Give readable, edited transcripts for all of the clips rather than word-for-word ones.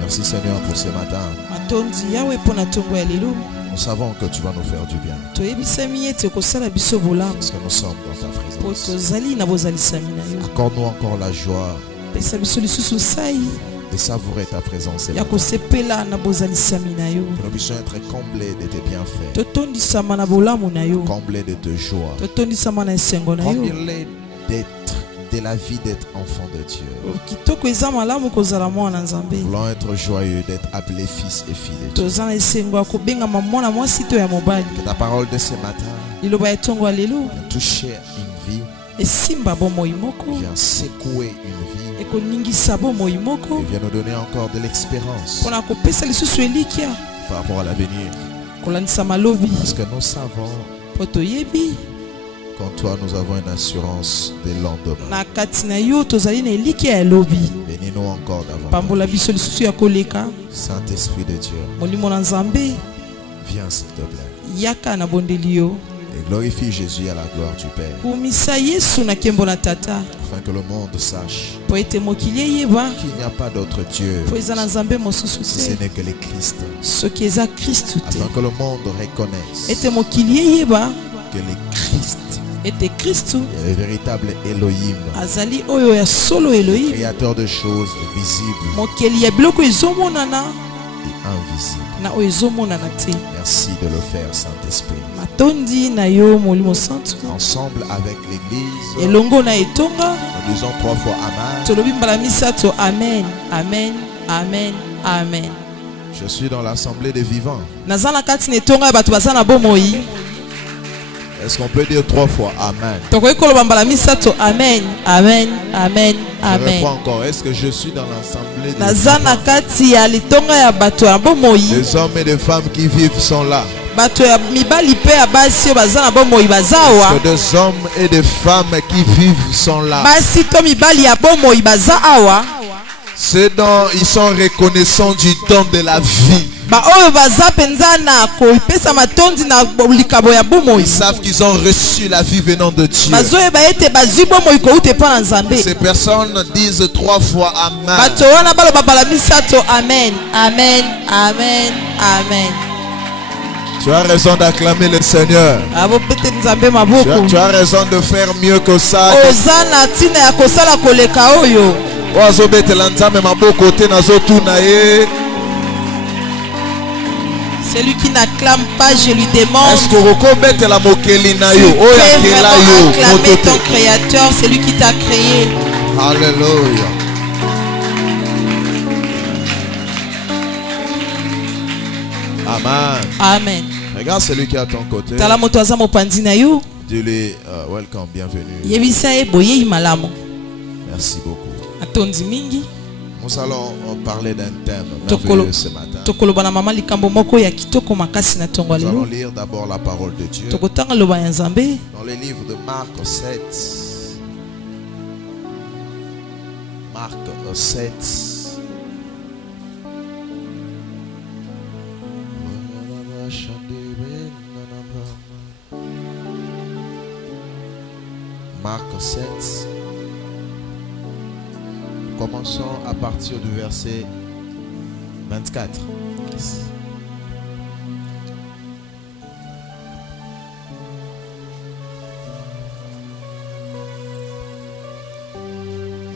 Merci Seigneur pour ce matin. Nous savons que tu vas nous faire du bien. Parce que nous sommes dans ta présence. Accorde-nous encore la joie de savourer ta présence. Que nous puissions être comblés de tes bienfaits. Comblés de tes joies. Comblés de la vie d'être enfant de Dieu. Voulons être joyeux d'être appelés fils et filles de Dieu. Que ta parole de ce matin vient toucher une vie, vient secouer une vie, et vient nous donner encore de l'expérience par rapport à l'avenir. Parce que nous savons qu'en toi nous avons une assurance de lendemain. Bénis-nous encore davantage. Saint-Esprit de Dieu, viens s'il te plaît. Et glorifie Jésus à la gloire du Père. Afin que le monde sache qu'il n'y a pas d'autre Dieu si ce n'est que le Christ. Afin que le monde reconnaisse que le Christ est le véritable Elohim, le créateur de choses visibles et invisibles. Merci de le faire, Saint-Esprit. Ensemble avec l'Église, nous disons 3 fois Amen. Amen. Amen. Amen. Je suis dans l'assemblée des vivants. Est-ce qu'on peut dire 3 fois Amen? Amen. Amen. Amen. Je reprends encore. Est-ce que je suis dans l'assemblée des vivants? Les hommes et les femmes qui vivent sont là. Est-ce que des hommes et des femmes qui vivent sont là? C'est dont ils sont reconnaissants du don de la vie. Ils savent qu'ils ont reçu la vie venant de Dieu. Ces personnes disent 3 fois Amen. Amen. Amen. Amen. Amen. Tu as raison d'acclamer le Seigneur. Tu as raison de faire mieux que ça. Celui qui n'acclame pas, je lui demande. Est-ce que vous acclamer ton Créateur, celui qui t'a créé. Alléluia. Amen. Amen. Regarde celui qui est à ton côté. Dis-lui welcome, bienvenue. Merci beaucoup. Nous allons parler d'un thème merveilleux ce matin. Nous allons lire d'abord la parole de Dieu dans le livre de Marc 7. Marc 7. Marc 7. Commençons à partir du verset 24.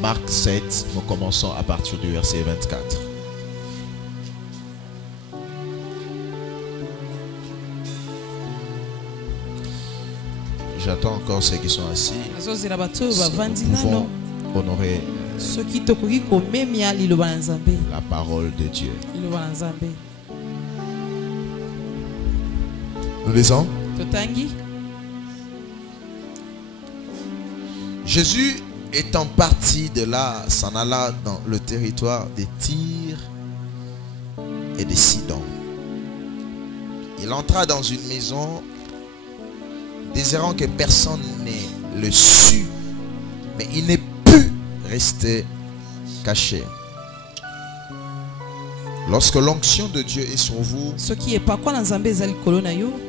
Marc 7, nous commençons à partir du verset 24. J'attends encore ceux qui sont assis. Si nous pouvons honorer la parole de Dieu. Nous lisons. Jésus étant parti de là, s'en alla dans le territoire des Tyr et de Sidon. Il entra dans une maison, désirant que personne ne le sût, mais il ne put rester caché. Lorsque l'onction de Dieu est sur vous,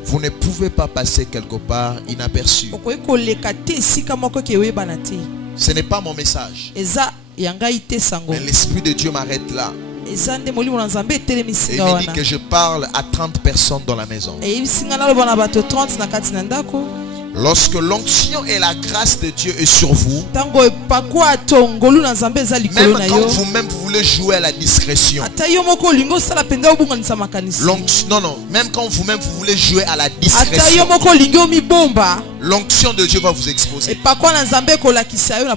vous ne pouvez pas passer quelque part inaperçu. Ce n'est pas mon message. Mais l'Esprit de Dieu m'arrête là. Et il me dit que je parle à 30 personnes dans la maison. Lorsque l'onction et la grâce de Dieu est sur vous, même quand vous-même vous voulez jouer à la discrétion, même quand vous-même vous voulez jouer à la discrétion, l'onction de Dieu va vous exposer.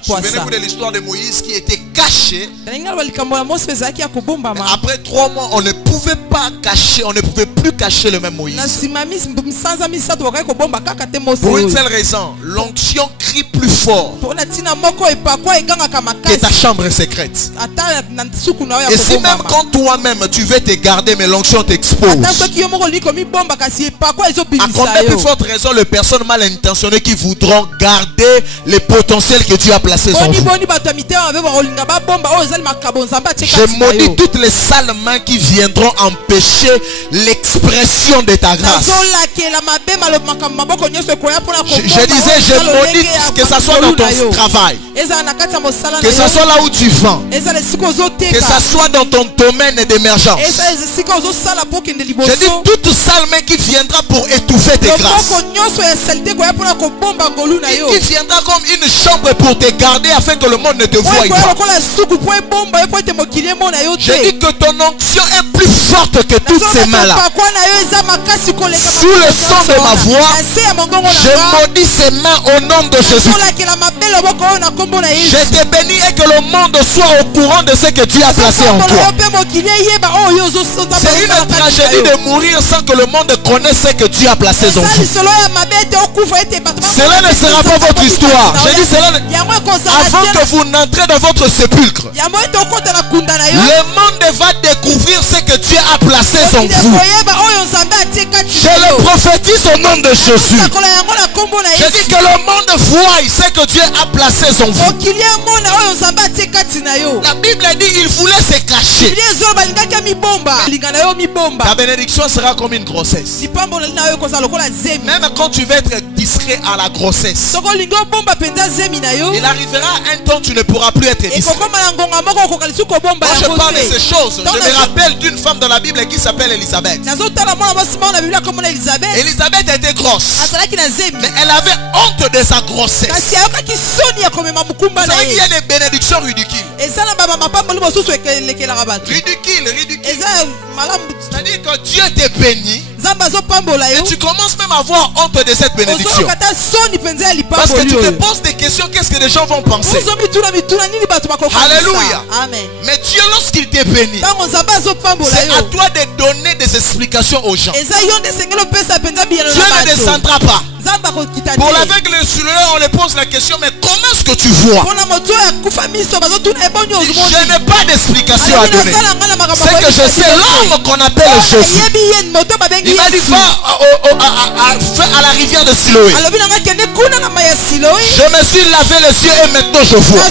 Souvenez-vous de l'histoire de Moïse qui était caché. Après 3 mois, on ne pouvait pas cacher, on ne pouvait plus cacher le même Moïse. Pour une seule raison, l'onction crie plus fort que ta chambre secrète. Et si même quand toi-même tu veux te garder, mais l'onction t'expose, à combien plus forte raison les personnes mal intentionnées qui voudront garder les potentiels que Dieu a placés en vous. Je maudis toutes les sales mains qui viendront empêcher l'expression de ta grâce. Je disais, je maudis que ça soit dans ton travail, que ça soit là où tu vends, que ça soit dans ton domaine d'émergence. Je dis toute sale main qui viendra pour étouffer tes grâces, qui viendra comme une chambre pour te garder afin que le monde ne te voie pas. Je dis que ton onction est plus forte que toutes ces mains-là. Sous le son de ma voix, je maudis ces mains au nom de Jésus. Je te bénis et que le monde soit au courant de ce que Dieu a placé en toi. C'est une tragédie de mourir sans que le monde connaisse ce que Dieu a placé en vous. Cela ne sera pas votre histoire. Je dis cela avant que vous n'entrez dans votre sépulcre. Le monde va découvrir ce que Dieu a placé en vous. Je le prophétise au nom de Jésus. Je dis que le monde voie ce que Dieu a placé en vous. La Bible dit il voulait se cacher. Ta bénédiction sera comme une grossesse. Même quand tu vas être discret à la grossesse, il arrivera un temps où tu ne pourras plus être discret. Quand je parle de ces choses, je me rappelle d'une femme dans la Bible qui s'appelle Élisabeth. Élisabeth était grosse, mais elle avait honte de sa grossesse. Vous savez qu'il y a des bénédictions ridicules. C'est-à-dire que Dieu te bénit et tu commences même à avoir honte de cette bénédiction. Parce que tu te poses des questions, qu'est-ce que les gens vont penser? Alléluia. Mais Dieu, lorsqu'il te bénit, c'est à toi de donner des explications aux gens. Dieu ne descendra pas. Pour l'aveugle et le sourd, on lui pose la question, mais comment est-ce que tu vois? Je n'ai pas d'explication à donner. C'est que je sais l'homme qu'on appelle Jésus. Il m'a dit, va à la rivière de Siloé. Je me suis lavé les yeux et maintenant je vois.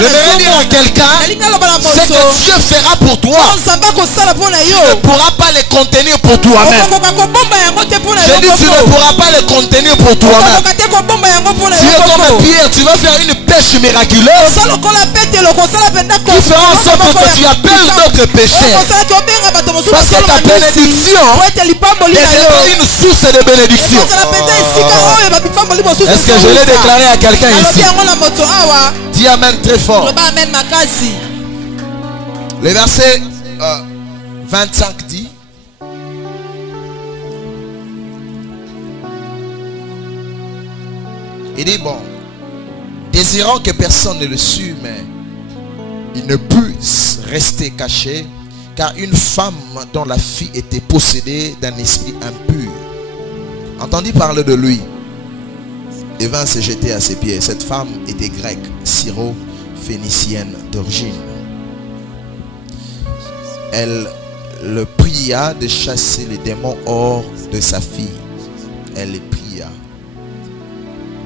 J'aimerais dire à quelqu'un, ce que Dieu fera pour toi, tu ne pourras pas les contenir pour toi-même. Je dis, tu ne pourras pas les contenir pour toi-même. Tu es comme Pierre, tu vas faire une pêche miraculeuse qui fera en sorte que tu appelles notre péché. Parce que ta bénédiction deviendra une source de bénédiction. Est-ce que je l'ai déclaré à quelqu'un ici? Dis amen très fort. Le verset 25 dit: il dit, bon, désirant que personne ne le sût, mais il ne puisse rester caché, car une femme dont la fille était possédée d'un esprit impur entendit parler de lui et vint se jeter à ses pieds. Cette femme était grecque, syro-phénicienne d'origine. Elle le pria de chasser les démons hors de sa fille. Elle le pria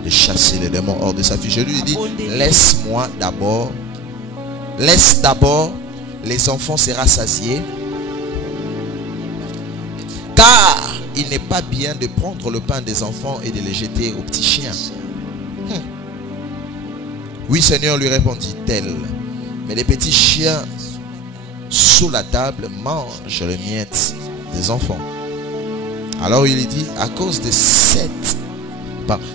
de chasser les démons hors de sa fille. Je lui ai dit, laisse d'abord les enfants sera rassasié. Car il n'est pas bien de prendre le pain des enfants et de les jeter aux petits chiens. Oui, Seigneur, lui répondit-elle. Mais les petits chiens sous la table mangent les miettes des enfants. Alors il dit, à cause de cette...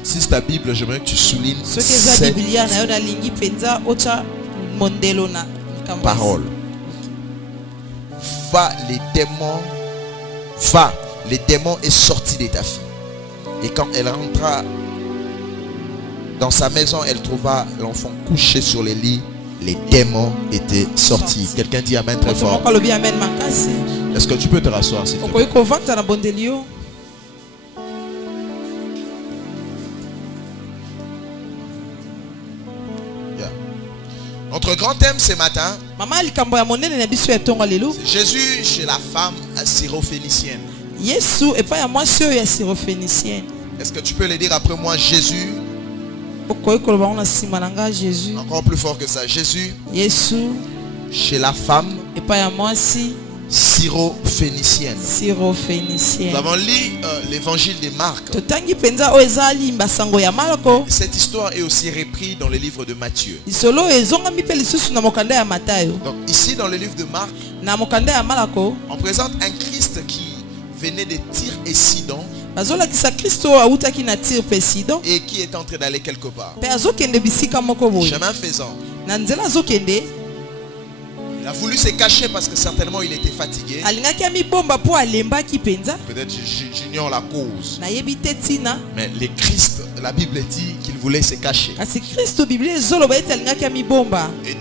Si c'est ta Bible, j'aimerais que tu soulignes cette parole. Va, les démons est sorti de ta fille. Et quand elle rentra dans sa maison, elle trouva l'enfant couché sur le lit. Les démons étaient sortis. Quelqu'un dit amen très fort. Est-ce que tu peux te rasseoir, s'il te plaît? Notre grand thème ce matin, c'est Jésus chez la femme syrophénicienne. Est-ce que tu peux le dire après moi? Jésus. Encore plus fort que ça. Jésus chez la femme syrophénicienne. Nous avons lu l'évangile de Marc. Cette histoire est aussi reprise dans le livre de Matthieu. Donc ici dans le livre de Marc, on présente un Christ qui venait de Tyr et Sidon et qui est en train d'aller quelque part. Chemin faisant, il a voulu se cacher parce que certainement il était fatigué. Peut-être j'ignore la cause. Mais le Christ, la Bible dit qu'il voulait se cacher. Et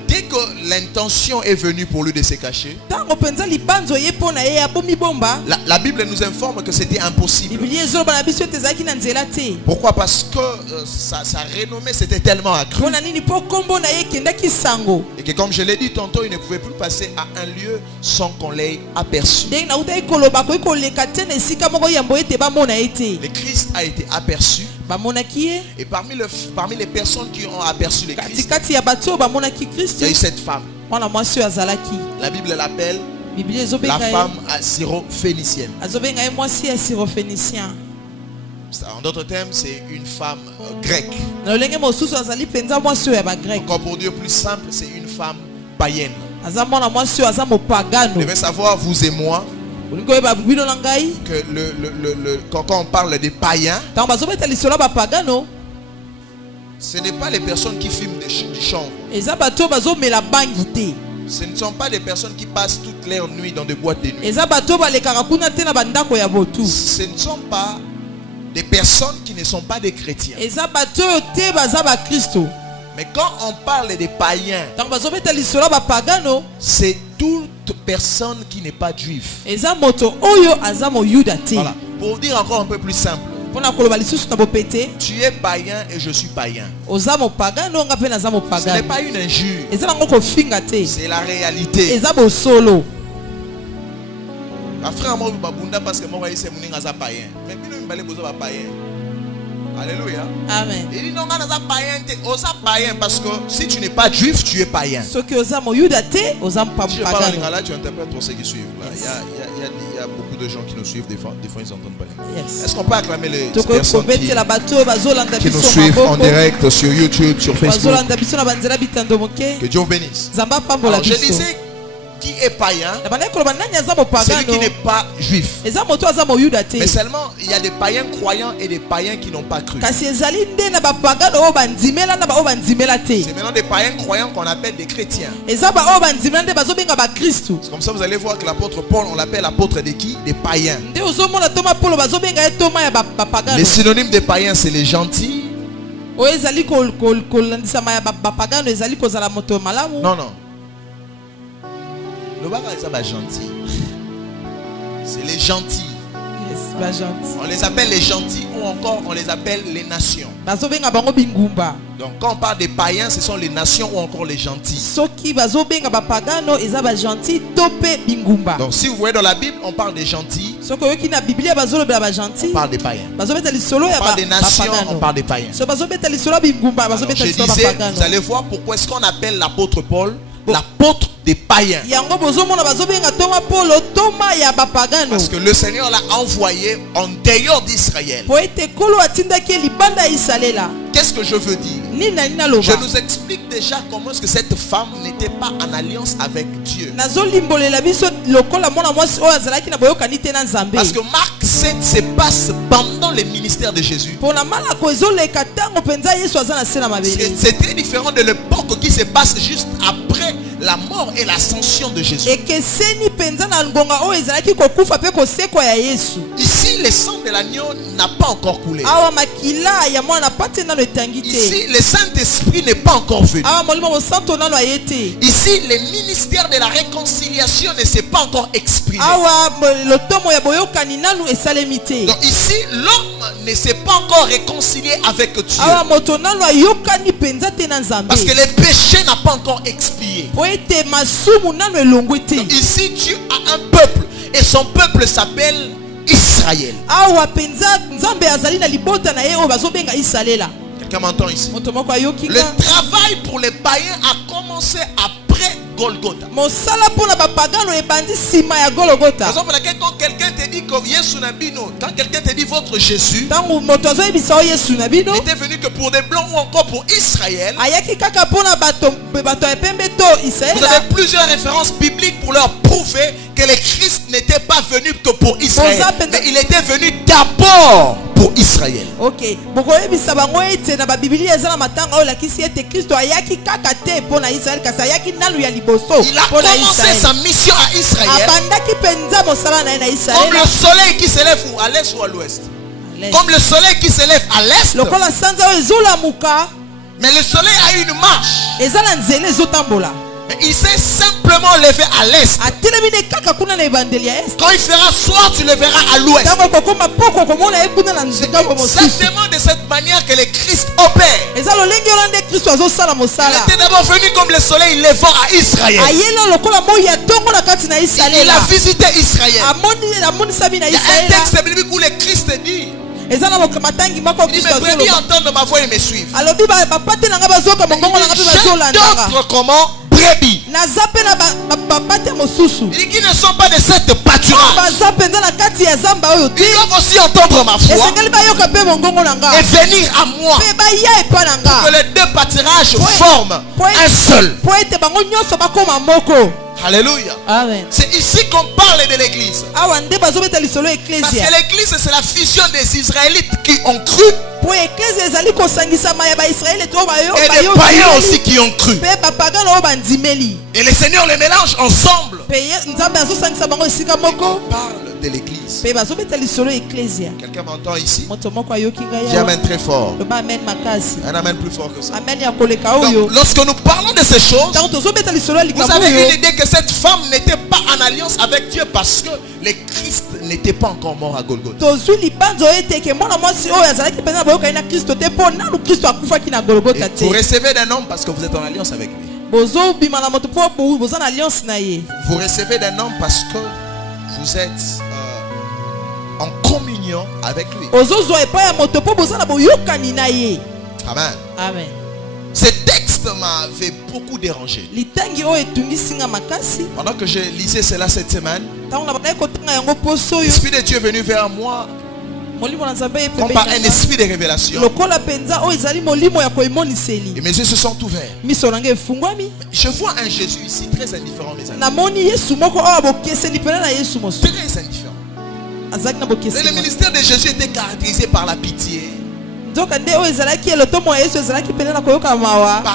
dès que l'intention est venue pour lui de se cacher, la Bible nous informe que c'était impossible. Pourquoi? Parce que sa renommée c'était tellement accrue. Et que comme je l'ai dit tantôt, il ne pouvait plus passer à un lieu sans qu'on l'ait aperçu. Le Christ a été aperçu. Et parmi les personnes qui ont aperçu le Christ, il y a eu cette femme. La Bible l'appelle la femme syrophénicienne. En d'autres termes, c'est une femme grecque. Encore pour dire plus simple, c'est une femme païenne. Vous devez savoir, vous et moi, que quand on parle des païens, ce n'est pas les personnes qui fument du chanvre. Ce ne sont pas des personnes qui passent toute leur nuit dans des boîtes de nuit. Ce ne sont pas des personnes qui ne sont pas des chrétiens. Mais quand on parle des païens, c'est toute personne qui n'est pas juive. Voilà. Pour dire encore un peu plus simple, tu es païen et je suis païen. Ce n'est pas une injure, c'est la réalité. Alléluia. Amen. Il dit non, païen parce que si tu n'es pas juif, tu es païen. Tu interprètes pour ceux qui suivent. Là. Il y a beaucoup de gens qui nous suivent, des fois ils n'entendent pas. Est-ce qu'on peut acclamer les personnes qui nous suivent en direct sur YouTube, sur Facebook? Que Dieu vous bénisse. Alors, je disais qui est païen, celui qui n'est pas juif. Mais seulement il y a des païens croyants et des païens qui n'ont pas cru. C'est maintenant des païens croyants qu'on appelle des chrétiens. C'est comme ça vous allez voir que l'apôtre Paul, on l'appelle l'apôtre de qui? Des païens. Les synonymes des païens, c'est les gentils. Non, non. C'est les gentils. On les appelle les gentils ou encore on les appelle les nations. Donc quand on parle des païens, ce sont les nations ou encore les gentils. Donc si vous voyez dans la Bible, on parle des gentils, on parle des païens. On parle des nations, on parle des païens. Alors, je disais, vous allez voir pourquoi est-ce qu'on appelle l'apôtre Paul l'apôtre des païens. Parce que le Seigneur l'a envoyé en dehors d'Israël. Qu'est-ce que je veux dire? Je nous explique déjà comment est-ce que cette femme n'était pas en alliance avec Dieu. Parce que Marc 7 se passe pendant le ministère de Jésus. C'est très différent de l'époque qui se passe juste après la mort et l'ascension de Jésus. Ici, le sang de l'agneau n'a pas encore coulé. Ici, le Saint-Esprit n'est pas encore venu. Ici, le ministère de la réconciliation ne s'est pas encore exprimé. Donc ici, l'homme ne s'est pas encore réconcilié avec Dieu. Parce que le péché n'a pas encore expié. Donc ici, Dieu a un peuple et son peuple s'appelle Israël. Quelqu'un m'entend ici? Le travail pour les païens a commencé après Golgotha. Par exemple, quand quelqu'un te dit que Yesu Nabino, quand quelqu'un te dit votre Jésus, n'était venu que pour des blancs ou encore pour Israël. Vous avez plusieurs références bibliques pour leur prouver que le Christ n'était pas venu que pour Israël, mais il était venu d'abord pour Israël. Ok. Il a commencé sa mission à Israël comme le soleil qui s'élève à l'est ou à l'ouest. Comme le soleil qui s'élève à l'est. Mais le soleil a une marche. Mais il s'est simplement levé à l'est. Quand il fera soir, tu le verras à l'ouest. C'est exactement de cette manière que le Christ opère. Il était d'abord venu comme le soleil levant à Israël. Il a visité Israël. Il y a un texte biblique où le Christ dit: mes brebis entendent ma voix et me suivent. D'autres comment? Brebis. Il dit qu'ils ne sont pas de cette pâturage. Ils doivent aussi entendre ma voix et venir à moi pour que les deux pâturages forment un seul. Alléluia. C'est ici qu'on parle de l'église. Parce que l'église, c'est la fusion des Israélites qui ont cru et des païens aussi qui ont cru. Et le Seigneur les mélange ensemble. On parle de l'église. Quelqu'un m'entend ici? Dis amen très fort. Un amen plus fort que ça. Donc, lorsque nous parlons de ces choses, vous avez eu l'idée que cette femme n'était pas en alliance avec Dieu parce que le Christ n'était pas encore mort à Golgotha. Vous recevez d'un homme parce que vous êtes en alliance avec lui. Vous recevez d'un homme parce que vous êtes en communion avec lui. Amen. Amen. Ce texte m'avait beaucoup dérangé. Pendant que je lisais cela cette semaine, l'Esprit de Dieu est venu vers moi comme par un esprit de révélation. Et mes yeux se sont ouverts. Je vois un Jésus ici très indifférent, mes amis. Très indifférent. Le ministère de Jésus était caractérisé par la pitié, par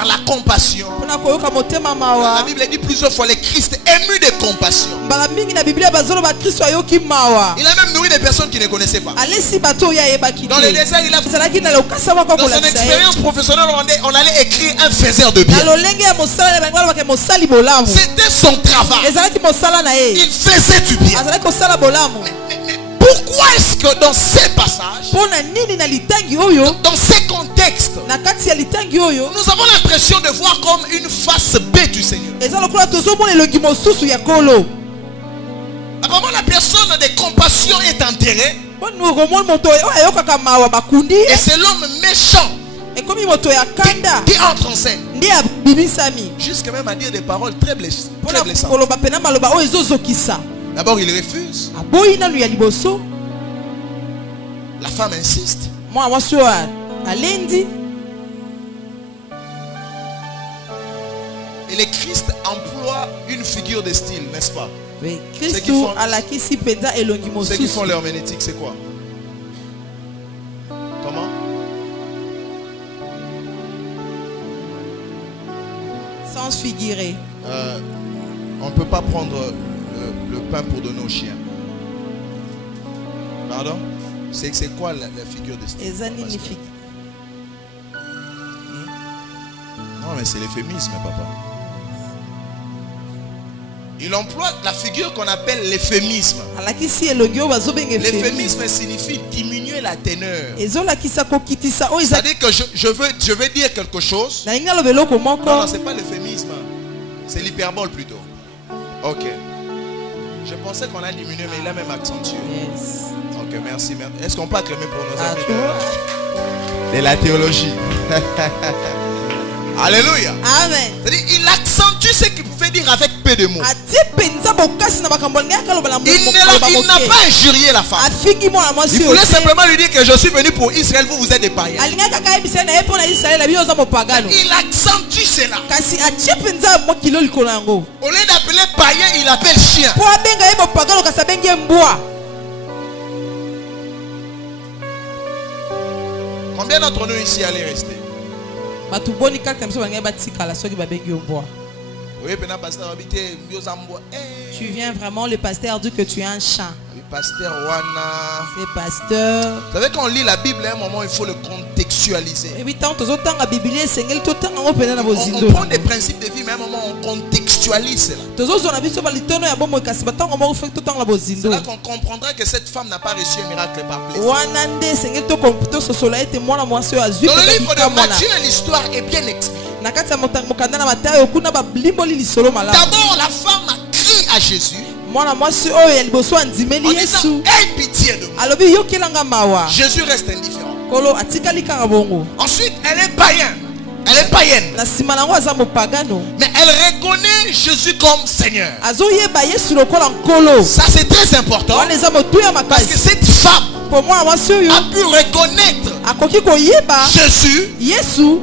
la compassion. La Bible dit plusieurs fois: le Christ ému de compassion. Il a même nourri des personnes qui ne connaissaient pas. Dans le désert, dans son expérience professionnelle, on allait écrire un faiseur de bien. C'était son travail. Il faisait du bien. Pourquoi est-ce que dans ces passages, dans ces contextes, nous avons l'impression de voir comme une face B du Seigneur? Apparemment, la personne de compassion est enterrée et c'est l'homme méchant qui entre en scène. Jusqu'à même à dire des paroles très blessantes. D'abord il refuse. La femme insiste. Et le Christ emploie une figure de style, n'est-ce pas? Ceux qui font l'herméneutique, c'est quoi? Comment? Sans figurer. On ne peut pas prendre le pain pour donner aux chiens. Pardon? C'est quoi la figure de style? Non, mais c'est l'euphémisme, papa. Il emploie la figure qu'on appelle l'euphémisme. L'euphémisme signifie diminuer la teneur. C'est-à-dire que je veux dire quelque chose. Non, non, c'est pas l'euphémisme. C'est l'hyperbole plutôt. Ok. Je pensais qu'on a diminué, mais il a même accentué. Yes. Ok, merci. Est-ce qu'on peut acclamer pour nos amis de la théologie? Alléluia. Amen. Il accentue ce qu'il pouvait dire avec peu de mots. Il n'a pas injurié la femme. Il voulait simplement lui dire que je suis venu pour Israël, vous êtes des païens. Il accentue cela. Au lieu d'appeler païen, il appelle chien. Combien d'entre nous ici allaient rester? Tu viens vraiment, le pasteur dit que tu es un chat. Le pasteur Wana. C'est pasteur. Vous savez, quand on lit la Bible, à un moment, il faut le contextualiser. On prend des principes de vie, mais à un moment, on contextualise cela. C'est là qu'on comprendra que cette femme n'a pas reçu un miracle par plaisir. Dans le livre de Matthieu, l'histoire est bien expliquée. D'abord, la femme a crié à Jésus en disant, aie pitié de moi. Jésus reste indifférent. Ensuite, elle est païenne. Elle est païenne. Mais elle reconnaît Jésus comme Seigneur. Ça, c'est très important. Parce que cette femme a pu reconnaître Jésus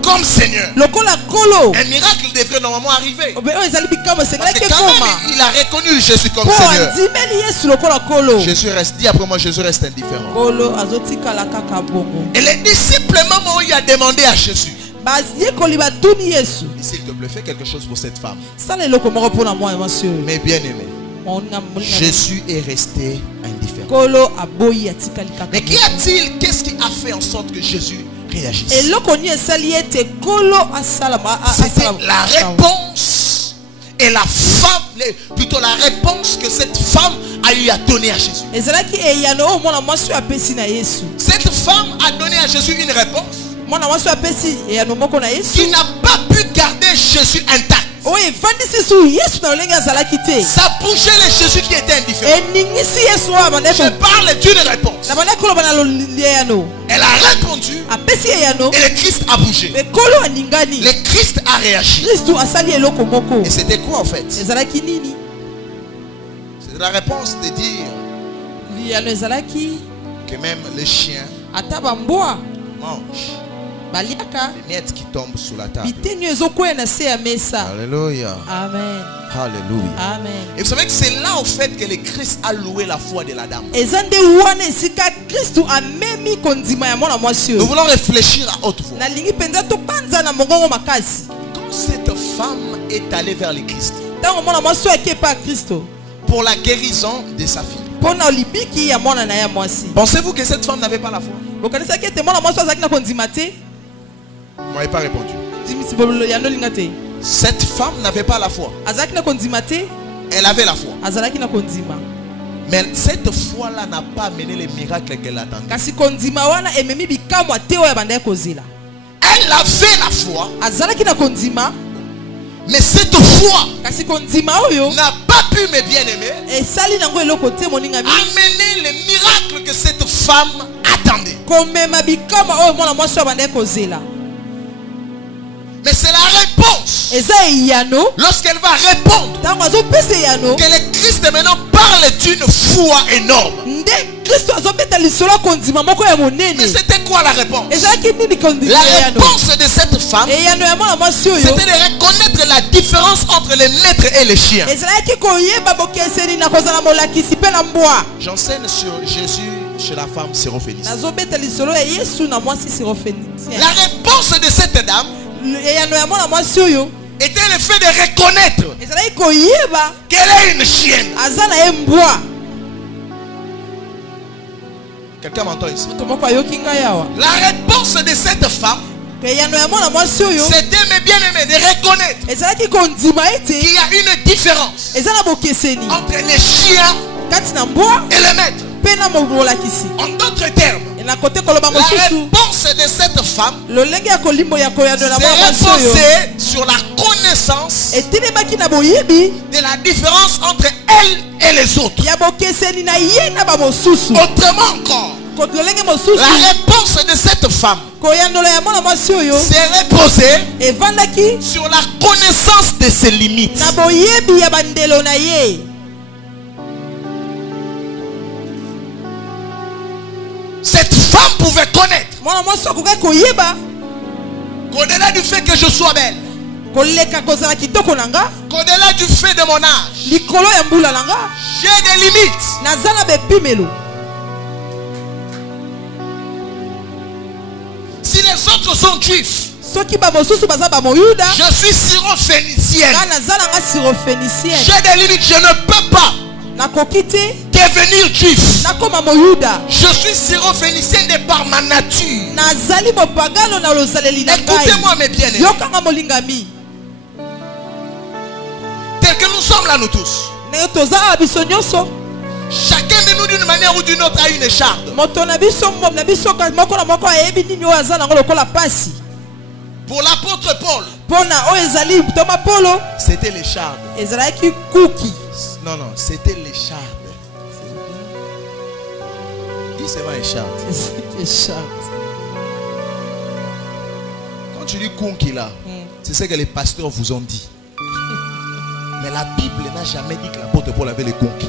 comme Seigneur. Un miracle devrait normalement arriver. Parce que quand même, il a reconnu Jésus comme Seigneur. Jésus reste, dit après moi, Jésus reste indifférent. Et les disciples même ont demandé à Jésus, s'il te plaît, fais quelque chose pour cette femme. Mais bien aimé, Jésus est resté indifférent. Mais qu'y a-t-il? Qu'est-ce qui a fait en sorte que Jésus réagisse? C'était la réponse et la femme, plutôt la réponse que cette femme a eu à donner à Jésus. Cette femme a donné à Jésus une réponse qui n'a pas pu garder Jésus intact. Ça bougeait le Jésus qui était indifférent. Je parle d'une réponse. Elle a répondu et le Christ a bougé. Le Christ a réagi. Et c'était quoi en fait? C'était la réponse de dire que même les chiens mangent les miettes qui tombent sous la table. Alléluia. Amen. Alléluia. Amen. Et vous savez que c'est là au fait que le Christ a loué la foi de la dame. Nous voulons réfléchir à haute voix. Quand cette femme est allée vers le Christ pour la guérison de sa fille, pensez-vous que cette femme n'avait pas la foi? Vous ne m'avez pas répondu. Cette femme n'avait pas la foi. Elle avait la foi. Mais cette foi-là n'a pas amené les miracles qu'elle attendait. Elle avait la foi. Mais cette foi n'a pas pu, mes bien-aimés, amener les miracles que cette femme attendait. Mais c'est la réponse. Lorsqu'elle va répondre que le Christ maintenant parle d'une foi énorme. Mais c'était quoi la réponse? La réponse de cette femme, c'était de reconnaître la différence entre les maîtres et les chiens. J'enseigne sur Jésus chez la femme syrophénicienne. La réponse de cette dame était le fait de reconnaître qu'elle est une chienne. Quelqu'un m'entend ici? La réponse de cette femme, c'était, mes bien-aimés, de reconnaître qu'il y a une différence entre les chiens et les maîtres. En d'autres termes, la réponse de cette femme s'est reposée sur la connaissance de la différence entre elle et les autres. Autrement encore, la réponse de cette femme s'est reposée sur la connaissance de ses limites. Cette femme pouvait connaître qu'au-delà du fait que je sois belle, qu'au-delà du fait de mon âge, j'ai des limites. Si les autres sont juifs, je suis syrophénicienne. J'ai des limites, je ne peux pas devenir juif. Je suis syrophénicienne de par ma nature. Écoutez-moi mes bien-aimés. Tel que nous sommes là nous tous, chacun de nous d'une manière ou d'une autre a une écharde. Pour l'apôtre Paul, c'était l'écharde. Non, c'était l'écharde. Dis seulement écharde. Quand tu dis kunki là, c'est ce que les pasteurs vous ont dit. Mais la Bible n'a jamais dit que l'apôtre Paul avait les kunki.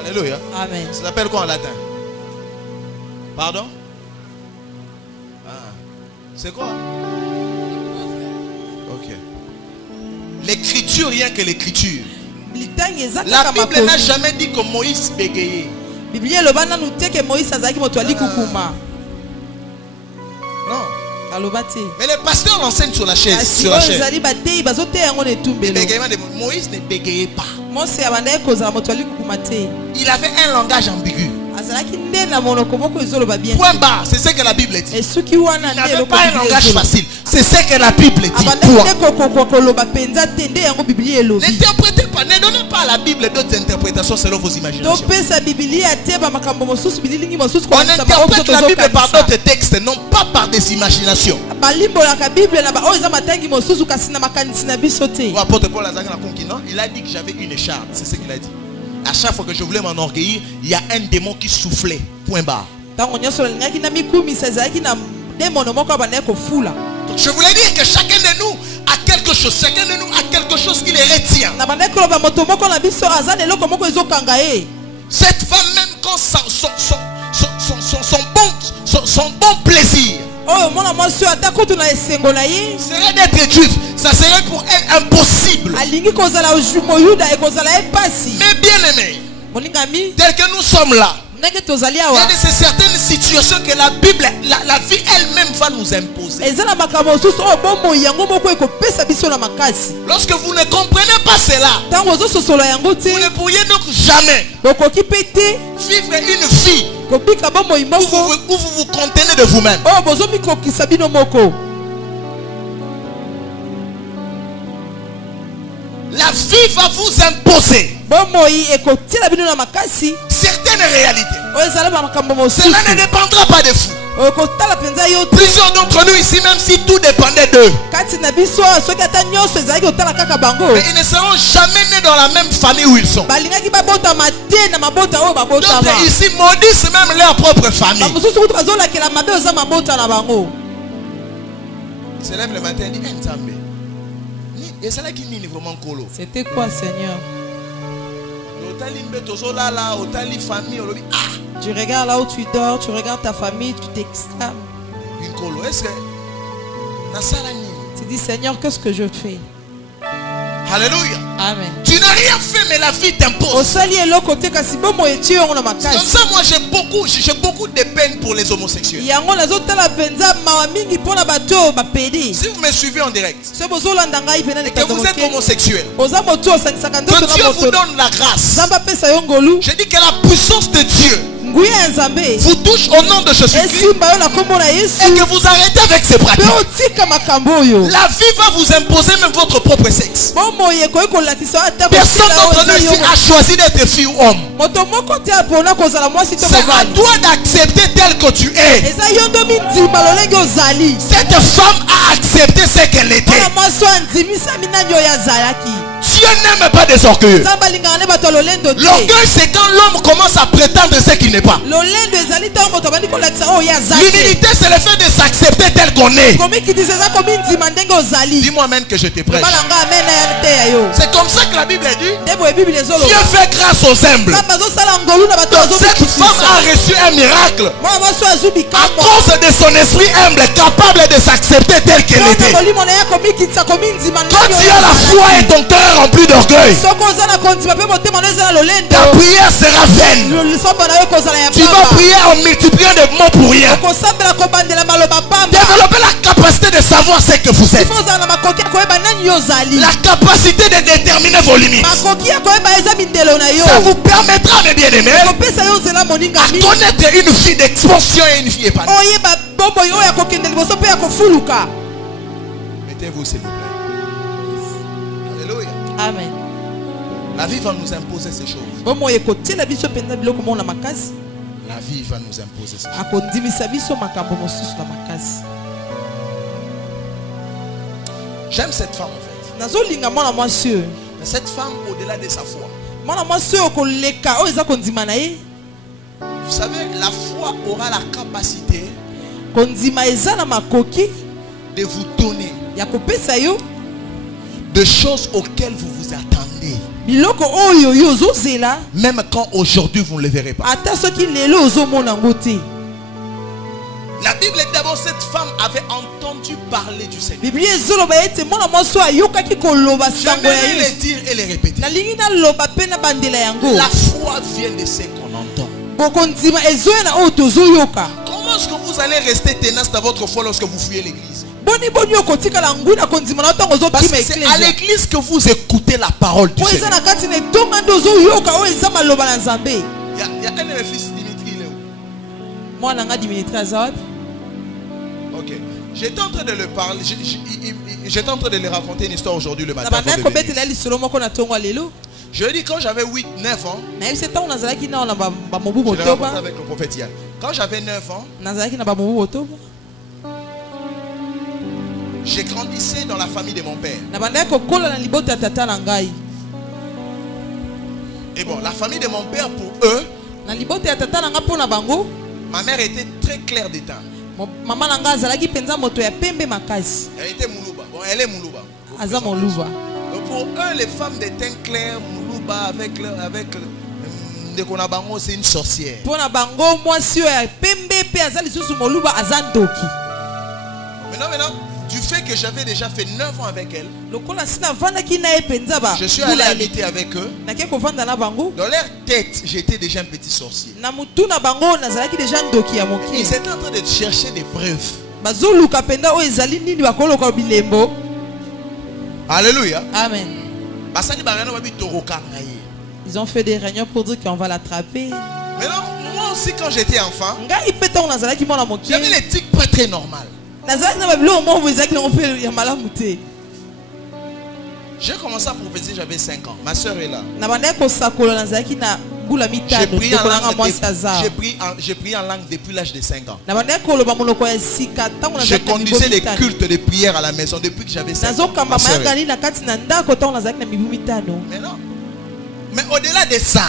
Alléluia. Amen. Ça s'appelle quoi en latin? Pardon? C'est quoi? Ok. L'écriture, rien que l'écriture. La Bible n'a jamais dit que Moïse bégayait. Non. Mais les pasteurs l'enseignent sur la chaise. Le bégaiement de Moïse ne bégayait pas. Il avait un langage ambigu. Point barre, c'est ce que la Bible dit. Il n'avait pas un langage facile. C'est ce que la Bible dit. N'interprétez pas, ne donnez pas à la Bible d'autres interprétations selon vos imaginations. On interprète la Bible par d'autres textes, non pas par des imaginations. L'apôtre Paul il a dit que j'avais une écharpe. C'est ce qu'il a dit. À chaque fois que je voulais m'enorgueillir, il y a un démon qui soufflait. Point barre. Je voulais dire que chacun de nous a quelque chose. Chacun de nous a quelque chose qui les retient. Cette femme, même quand son bon plaisir serait d'être juif, ça serait pour elle impossible. Mais bien aimé, tel que nous sommes là, il y a de ces certaines situations que la Bible, la vie elle-même va nous imposer. Lorsque vous ne comprenez pas cela, vous ne pourriez donc jamais vivre une vie où vous vous contenez de vous-même. La vie va vous imposer certaines réalités. Cela ne dépendra pas de vous. Plusieurs d'entre nous ici, même si tout dépendait d'eux, mais ils ne seront jamais nés dans la même famille où ils sont. D'autres ici maudissent même leur propre famille. Ils se lèvent le matin et disent c'était quoi, Seigneur? Tu regardes là où tu dors, tu regardes ta famille, tu t'exclames. Tu dis, Seigneur, qu'est-ce que je fais? Alléluia. Amen. Tu n'as rien fait, mais la vie t'impose. C'est comme ça, moi j'ai beaucoup de peine pour les homosexuels. Si vous me suivez en direct et que vous êtes homosexuel, que Dieu vous donne la grâce. Je dis que la puissance de Dieu vous touche au nom de Jésus-Christ et que vous arrêtez avec ces pratiques. La vie va vous imposer même votre propre sexe. Personne d'entre nous ici a choisi d'être fille ou homme. C'est à toi d'accepter tel que tu es. Cette femme a accepté ce qu'elle était. Dieu n'aime pas des orgueilleux. L'orgueil, c'est quand l'homme commence à prétendre ce qu'il n'est pas. L'humilité, c'est le fait de s'accepter tel qu'on est. Dis-moi amen que je te prêche. C'est comme ça que la Bible dit. Dieu fait grâce aux humbles. Donc cette femme a reçu un miracle à cause de son esprit humble, capable de s'accepter tel qu'elle était. Quand tu as la foi et ton cœur rempli d'orgueil, ta prière sera vaine. Tu vas prier en multipliant des mots pour rien. Développer la capacité de savoir ce que vous êtes. La capacité de déterminer vos limites. Ça vous permettra, mes bien-aimés, à connaître une vie d'expansion et une vie épanouie. Mettez-vous s'il vous plaît. Alléluia. Amen. La vie va nous imposer ces choses. La vie va nous imposer ces choses. J'aime cette femme en fait. Mais cette femme, au-delà de sa foi, vous savez, la foi aura la capacité de vous donner de choses auxquelles vous vous attendez. Même quand aujourd'hui vous ne le verrez pas. La Bible dit d'abord, cette femme avait entendu parler du Seigneur. J'aimerais le dire et le répéter. La foi vient de ce qu'on entend. Comment est-ce que vous allez rester tenace dans votre foi lorsque vous fuyez l'église? Parce que c'est à l'église que vous écoutez la parole du Seigneur. Il y a un de mes fils, Dimitri, il est où? Ok. J'étais en train de le parler. J'étais en train de lui raconter une histoire aujourd'hui le matin. Je lui ai dit quand j'avais 8-9 ans. Je l'ai raconté avec le prophète Yann. Quand j'avais 9 ans, j'ai grandissé dans la famille de mon père. Et bon, la famille de mon père, pour eux, ma mère était très claire d'état. Elle était Moulouba. Bon, elle est Moulouba. Donc pour eux, les femmes de teint clair, Moulouba, avec c'est une sorcière. Maintenant, du fait que j'avais déjà fait 9 ans avec elle, je suis allé habiter avec eux. Dans leur tête, j'étais déjà un petit sorcier. Ils étaient en train de chercher des preuves. Alléluia. Amen. Ils ont fait des réunions pour dire qu'on va l'attraper. Maintenant, moi aussi quand j'étais enfant, j'avais les tics pas très normales. J'ai commencé à prophétiser, j'avais 5 ans. Ma soeur est là. J'ai prié en langue depuis l'âge de 5 ans. Je conduisais les cultes de prière à la maison depuis que j'avais 5 ans. Mais au-delà de ça,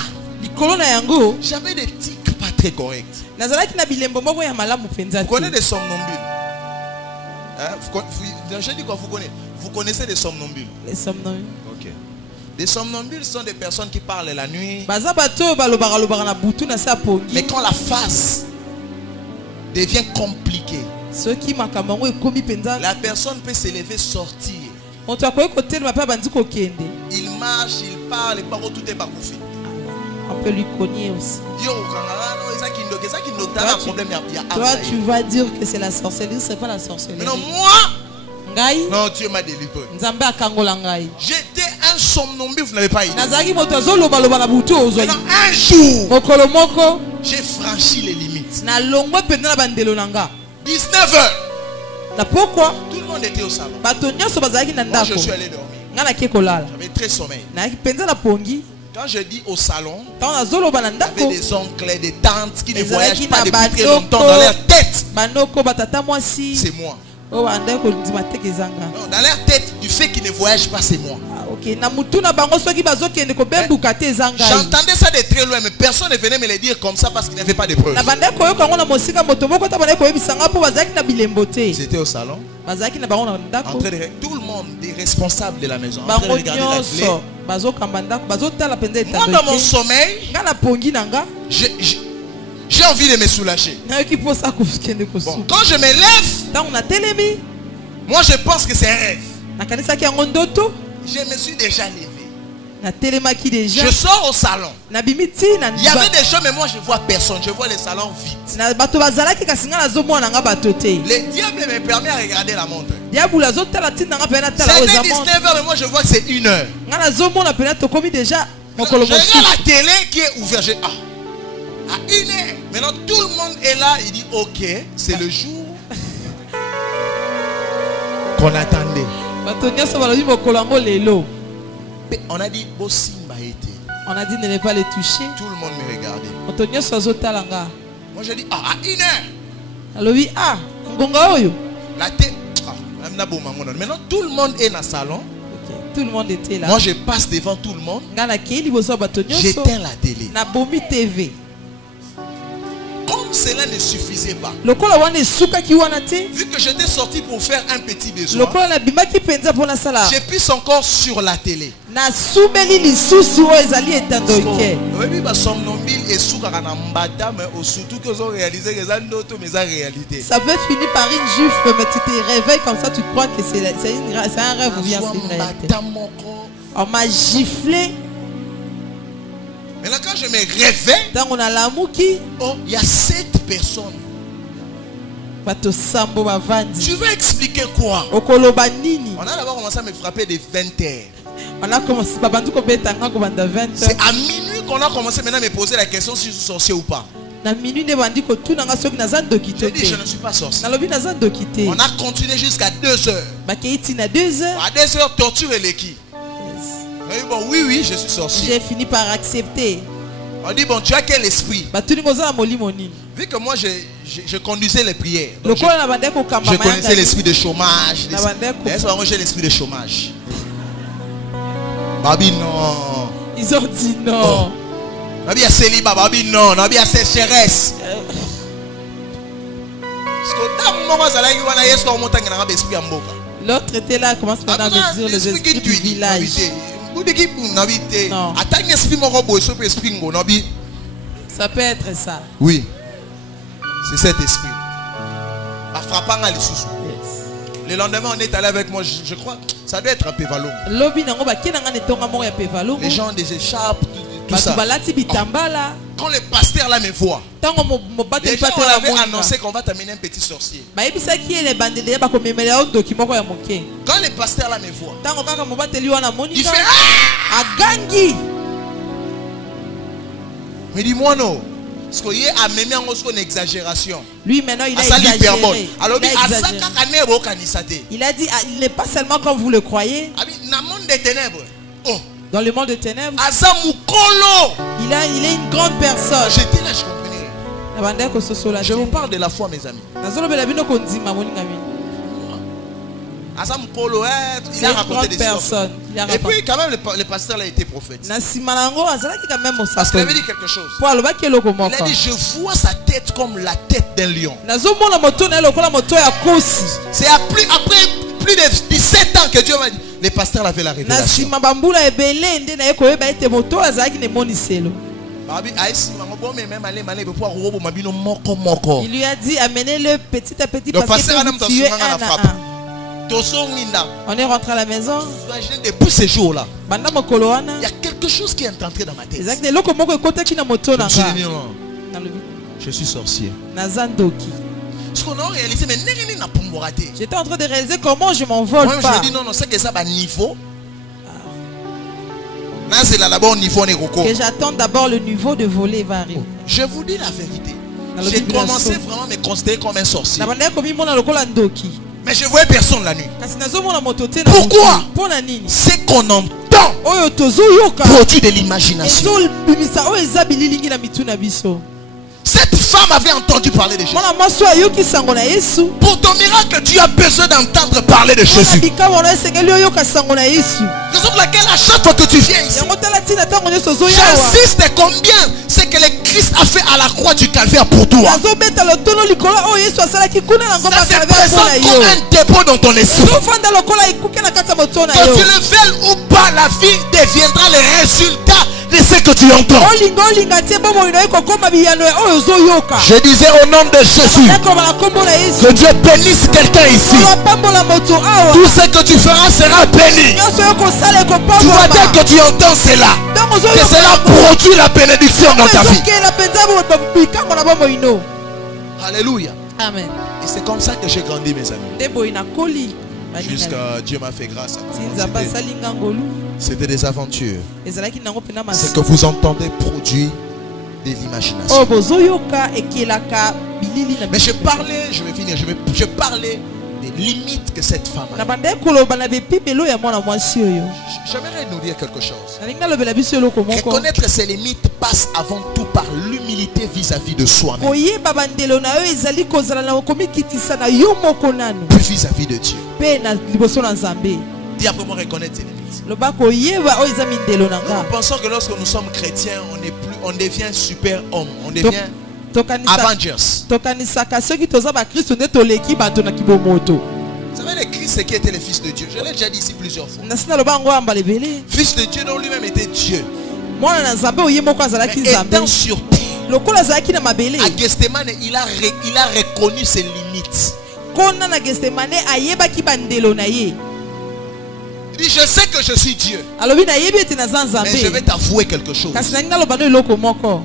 j'avais des tics pas très corrects. Vous connaissez des somnambules? Je dis quoi, vous connaissez des somnambules? Les somnambules. Ok. Des somnambules sont des personnes qui parlent la nuit. Mais quand la phase devient compliquée, la personne peut s'élever, sortir. Il marche, il parle, tout est pas confus. On peut lui cogner aussi. Toi, tu vas dire que c'est la sorcellerie, c'est pas la sorcellerie. Mais non, moi, non, Dieu m'a délivré. J'étais un somnambule, vous n'avez pas idée. Un jour, j'ai franchi les limites. 19 heures. Pourquoi? Tout le monde était au salon. Moi, je suis allé dormir. J'avais très sommeil. Quand je dis au salon, il y avait des oncles et des tantes qui ne voyagent pas depuis très longtemps dans leur tête. C'est moi. Non, dans leur tête, du fait qu'ils ne voyagent pas, c'est moi. J'entendais ça de très loin, mais personne ne venait me le dire comme ça parce qu'il n'y avait pas de preuves. J'étais au salon. Tout le monde, des responsables de la maison, en train de regarder la télé. Moi, dans mon sommeil, j'ai envie de me soulager. Bon, quand je me lève, moi je pense que c'est un rêve. Je me suis déjà levé. Je sors au salon. Il y avait des gens, mais moi je vois personne. Je vois le salon vide. Le diable me permet à regarder la montre. C'était 19 h, mais moi je vois que c'est 1 heure. Je regarde la télé qui est ouverte. À 1 heure. Maintenant tout le monde est là. Il dit ok, c'est le jour qu'on attendait. On a dit on a dit ne pas les toucher. Tout le monde me regardait. Moi je dis à 1 heure. La tête. Maintenant tout le monde est dans le salon. Tout le monde était là. Moi je passe devant tout le monde. J'éteins la télé. Comme cela ne suffisait pas, vu que j'étais sorti pour faire un petit besoin, je pisse encore sur la télé. Ça peut finir par une gifle, mais tu te réveilles comme ça, tu crois que c'est un rêve ou bien c'est une réalité. On m'a giflé. Maintenant quand je me réveille, il y a 7 personnes. Tu veux expliquer quoi? On a d'abord commencé à me frapper des 20 heures. C'est à minuit qu'on a commencé maintenant à me poser la question si je suis sorcier ou pas. Je dis je ne suis pas sorcier. On a continué jusqu'à 2 heures. À 2 heures, torture et l'équipe. Bon, oui, je suis sorcier. J'ai fini par accepter. On dit bon, tu as quel esprit? Vu que moi je conduisais les prières, donc je connaissais l'esprit de chômage. Moi j'ai l'esprit de chômage. Babi non. Ils ont dit non. Nabi a célibat, babi non. Nabi a sécheresse. L'autre était là, commence maintenant à me dire les esprits du village. Non. Ça peut être ça. Oui. C'est cet esprit. Le lendemain, on est allé avec moi, je crois, ça doit être un pévalo. Les gens des écharpes, tout ça. Quand le pasteur là me voit, les gens avaient annoncé qu'on va t'amener un petit sorcier. Quand le pasteur là me voit, il fait mais dis-moi non. Parce qu'il y a même une exagération. Lui maintenant il a exagéré. Il a dit il n'est pas seulement comme vous le croyez. Dans le monde des ténèbres. Oh, Dans le monde de ténèbres. Il est une grande personne. J'étais là, je comprenais. Je vous parle de la foi, mes amis. Il a raconté des histoires. Et puis quand même le pasteur a été prophète. Parce qu'il avait dit quelque chose. Il a dit, je vois sa tête comme la tête d'un lion. C'est après plus de 17 ans que Dieu m'a dit. Les pasteurs avaient la révélation. Il lui a dit, amenez-le petit à petit parce que vous tuez un à un. On est rentré à la maison. Depuis ce jour-là, il y a quelque chose qui est entré dans ma tête. Je suis sorcier. J'étais en train de réaliser comment je m'envole pas. Je me dis non, c'est que ça va niveau. Que j'attends d'abord le niveau de voler va arriver. Je vous dis la vérité. J'ai commencé vraiment à me considérer comme un sorcier. Mais je ne voyais personne la nuit. Pourquoi? C'est qu'on entend produit de l'imagination. Cette femme avait entendu parler de Jésus. Pour ton miracle, tu as besoin d'entendre parler de Jésus. Raison pour laquelle à chaque fois que tu viens ici, j'insiste combien c'est que le Christ a fait à la croix du calvaire pour toi. Ça se présente comme un dépôt dans ton esprit. Que tu le veuilles ou pas, la vie deviendra le résultat de ce que tu entends. Je disais au nom de Jésus, que Dieu bénisse quelqu'un ici. Tout ce que tu feras sera béni. Tu vas dire que tu entends cela, que cela produit la bénédiction dans ta vie. Alléluia. Amen. Et c'est comme ça que j'ai grandi, mes amis. Jusqu'à Dieu m'a fait grâce. C'était des aventures. Ce que vous entendez produit de l'imagination. Mais je parlais, je vais finir, je parlais des limites que cette femme a. J'aimerais nous dire quelque chose. Reconnaître ses limites passe avant tout par l'humilité vis-à-vis de soi-même. Puis vis-à-vis de Dieu. Dis après moi reconnaître ses limites. Nous pensons que lorsque nous sommes chrétiens, on devient super homme, on devient Avengers. Vous savez, le Christ, c'est qui était le Fils de Dieu. Je l'ai déjà dit ici plusieurs fois. Fils de Dieu, dont lui-même était Dieu. Mais étant sur terre, à Gethsemane, il a reconnu ses limites. Il dit, je sais que je suis Dieu. Mais je vais t'avouer quelque chose.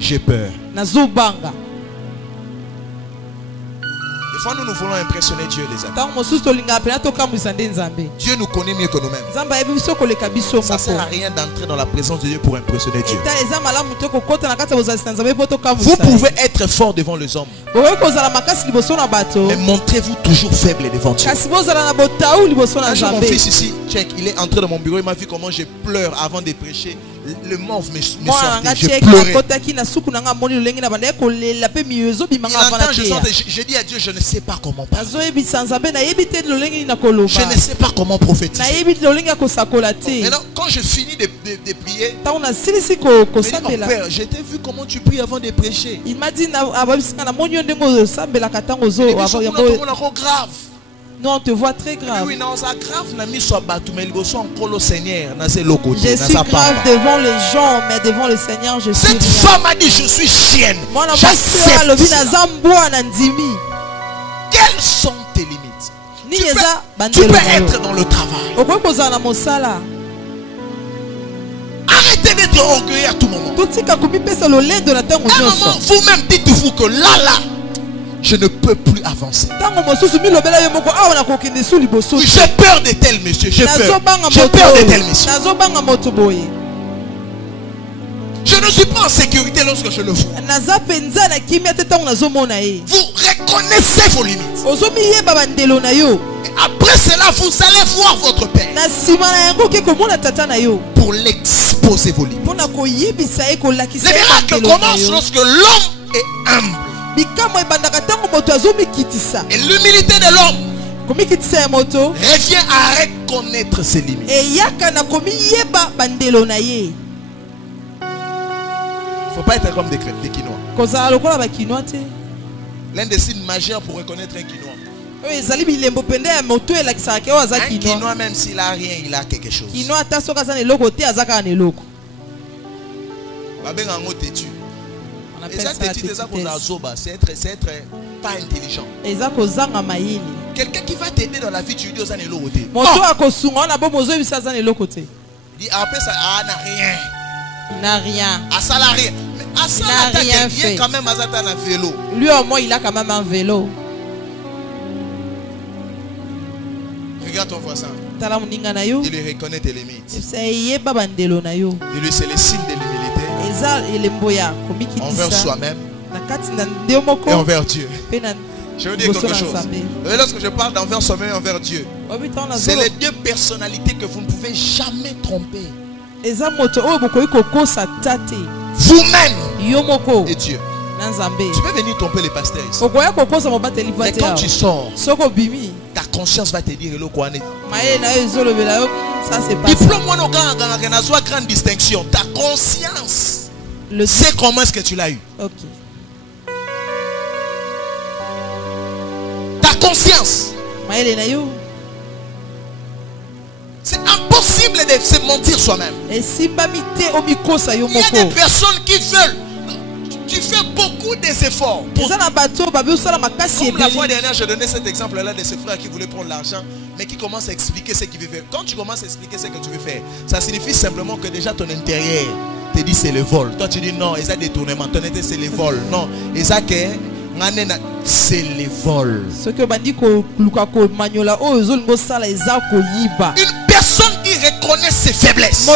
J'ai peur. Des fois, nous voulons impressionner Dieu, les amis. Dieu nous connaît mieux que nous-mêmes. Ça ne sert à rien d'entrer dans la présence de Dieu pour impressionner Dieu. Vous pouvez être fort devant les hommes, mais montrez-vous toujours faible devant Dieu. Un jour, mon fils ici, il est entré dans mon bureau, il m'a vu comment je pleure avant de prêcher. Le mauve me sortait, je pleurais. Je dis à Dieu, je ne sais pas comment parler. Je ne sais pas comment prophétiser. Maintenant, quand je finis de prier, mon père, je t'ai vu comment tu pries avant de prêcher. Il m'a dit, grave. Non, on te voit très grave. Je suis grave devant les gens, mais devant le Seigneur, je suis. Cette femme a dit, je suis chienne. J'accepte. Quelles sont tes limites? Tu peux être dans le travail. Arrêtez d'être orgueilleux à tout moment. Vous-même dites-vous que là, je ne peux plus avancer. J'ai peur de tel monsieur. J'ai peur de tel monsieur. Je ne suis pas en sécurité lorsque je le vois. Vous reconnaissez vos limites. Et après cela, vous allez voir votre Père pour l'expliquer. exposer vos limites. Les miracles commencent lorsque l'homme est humble. Et l'humilité de l'homme revient à reconnaître ses limites. Il ne faut pas être comme des Quinois. L'un des signes majeurs pour reconnaître un Quinois. Un Quinois, même s'il n'a rien, il a quelque chose. C'est être pas intelligent. Quelqu'un qui va t'aider dans la vie, tu lui dis aux années l'autre. Il dit après ça, n'a rien. Il n'a rien. Ça n'a rien. Mais ça n'a rien fait. Quand même, un vélo. Lui au moins, il a quand même un vélo. Regarde ton voisin. Il lui reconnaît tes limites. Il lui c'est le signe de l'humilité envers soi-même et envers Dieu. Je veux dire quelque chose. Lorsque je parle d'envers soi-même et envers Dieu, c'est les deux personnalités que vous ne pouvez jamais tromper. Vous-même et Dieu. Tu peux venir tromper les pasteurs ici. Mais quand tu sors, ta conscience va te dire diplôme-moi grande distinction. Ta conscience sait comment est-ce que tu l'as eu. Ta conscience. C'est impossible de se mentir soi-même. Il y a des personnes qui veulent. Tu fais beaucoup d'efforts. Comme la fois dernière, je donnais cet exemple-là de ce frère qui voulait prendre l'argent, mais qui commence à expliquer ce qu'il veut faire. Quand tu commences à expliquer ce que tu veux faire, ça signifie simplement que déjà ton intérieur te dit c'est le vol. Toi tu dis non, ils ont détournement. Ton intérieur c'est le vol. Non, c'est le vol. Une personne qui reconnaît ses faiblesses,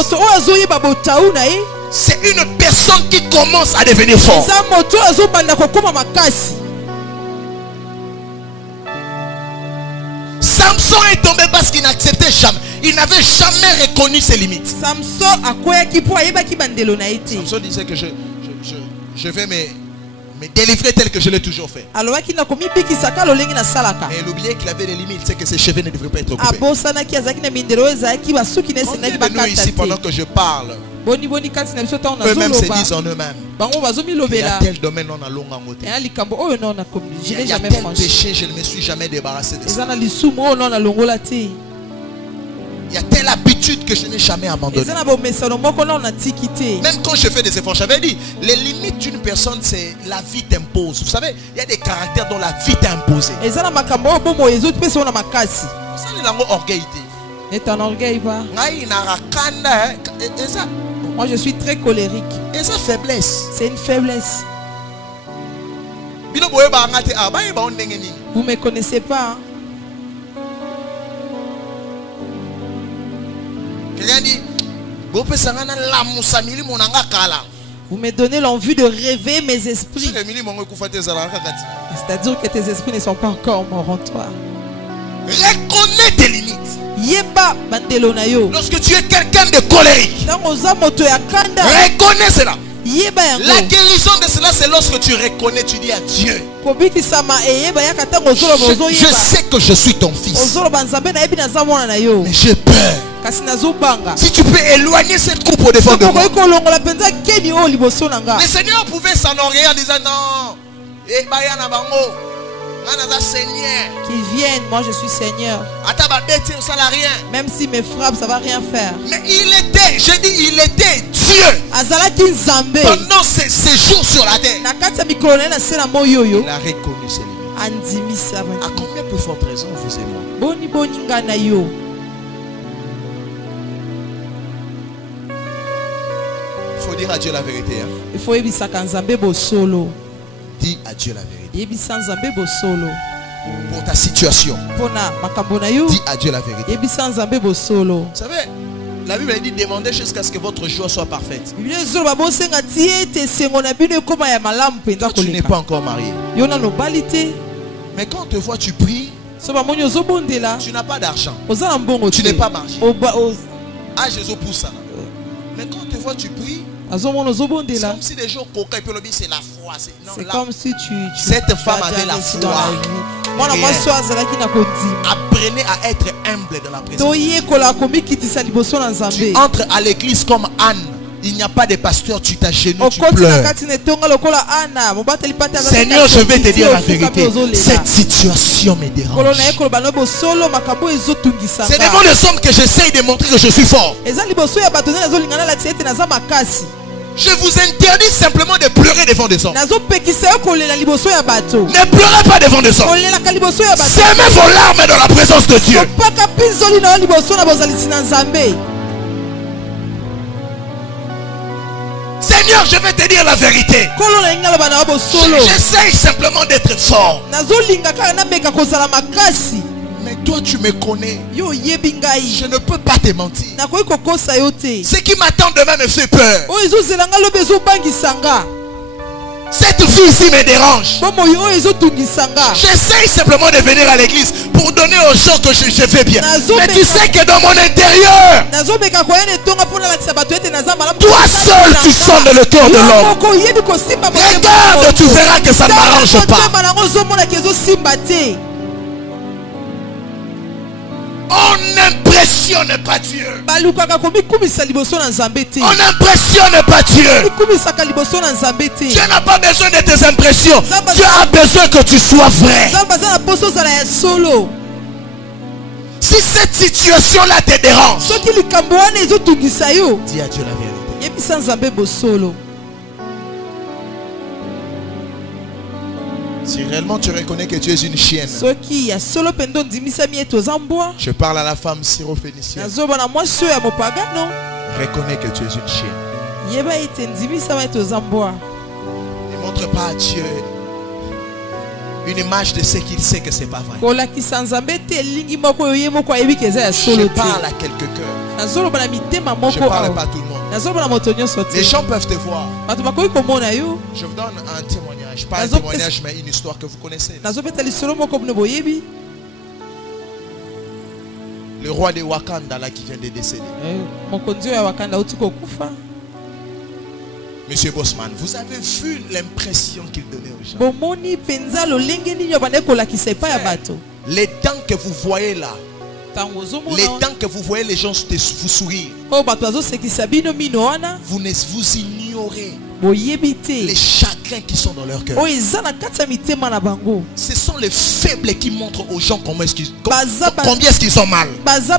c'est une personne qui commence à devenir fort. Samson est tombé parce qu'il n'acceptait jamais. Il n'avait jamais reconnu ses limites. Samson disait que je vais me délivrer tel que je l'ai toujours fait. Et il oubliait qu'il avait des limites. C'est que ses cheveux ne devraient pas être coupés. Combien de nous ici pendant que je parle, eux-mêmes se disent en eux-mêmes, il y a tel domaine on a long en côté. Il y a tel péché, je ne me suis jamais débarrassé de ça. Il y a telle habitude que je n'ai jamais abandonnée. Même quand je fais des efforts, j'avais dit, les limites d'une personne, c'est la vie t'impose. Vous savez, il y a des caractères dont la vie t'a imposé. Ça, c'est l'orgueillité. Moi, je suis très colérique. Et ça, faiblesse. C'est une faiblesse. Vous ne me connaissez pas. Hein? Quelqu'un dit, vous me donnez l'envie de rêver mes esprits. C'est-à-dire que tes esprits ne sont pas encore morts en toi. Reconnais tes limites. Lorsque tu es quelqu'un de colérique, reconnais cela. La guérison de cela, c'est lorsque tu reconnais, tu dis à Dieu, je sais que je suis ton fils, mais j'ai peur. Si tu peux éloigner cette coupe au devant de moi. Le Seigneur pouvait s'enorgueillir en disant non, qu'ils viennent, moi je suis Seigneur. Même si mes frappes, ça va rien faire. Mais il était, je dis, il était Dieu pendant ses jours sur la terre. Il a reconnu ses limites. À combien plus forte raison vous et moi? Il faut dire à Dieu la vérité. Hein? Il faut dire solo. Dis à Dieu la vérité. Pour ta situation, dis à Dieu la vérité. Vous savez, la Bible dit demandez jusqu'à ce que votre joie soit parfaite. Tu n'es pas encore marié. Mais quand on te voit, tu pries. Tu n'as pas d'argent. Tu n'es pas marié. Ah, Jésus pousse ça. Mais quand on te voit, fois tu pries. C'est comme si les gens coquins, c'est la foi. C'est comme si cette femme avait la foi. Apprenez à être humble dans la présence. Tu entres à l'église comme Anne. Il n'y a pas de pasteur, tu t'agenouilles, tu pleures. Seigneur, je vais te dire la vérité. Cette situation me dérange. C'est devant les hommes que j'essaye de montrer que je suis fort. Je vous interdis simplement de pleurer devant des hommes. Ne pleurez pas devant des hommes. Semez vos larmes dans la présence de Dieu. Seigneur, je vais te dire la vérité. J'essaye simplement d'être fort. Mais toi tu me connais. Je ne peux pas te mentir. Ce qui m'attend demain me fait peur. Cette fille ici me dérange. J'essaye simplement de venir à l'église pour donner aux gens que je vais bien. Mais tu sais que dans mon intérieur, toi seul tu sonnes le cœur de l'homme. Regarde, tu verras que ça ne m'arrange pas. On n'impressionne pas Dieu. On n'impressionne pas Dieu. Dieu n'a pas besoin de tes impressions. Dieu a besoin que tu sois vrai. Si cette situation-là te dérange, dis à Dieu la vérité. Si réellement tu reconnais que tu es une chienne, je parle à la femme syrophénicienne. Reconnais que tu es une chienne. Ne montre pas à Dieu une image de ce qu'il sait que c'est pas vrai. Je parle à quelques cœurs. Je parle pas à tout le monde. Les gens peuvent te voir. Je vous donne un témoignage. Pas un témoignage, mais une histoire que vous connaissez. Le roi de Wakanda là qui vient de décéder. Monsieur Bosman, vous avez vu l'impression qu'il donnait aux gens. Les dents que vous voyez là, les dents que vous voyez les gens vous sourire, vous ignorez les chagrins qui sont dans leur cœur. Ce sont les faibles qui montrent aux gens combien est-ce qu'ils sont mal. Les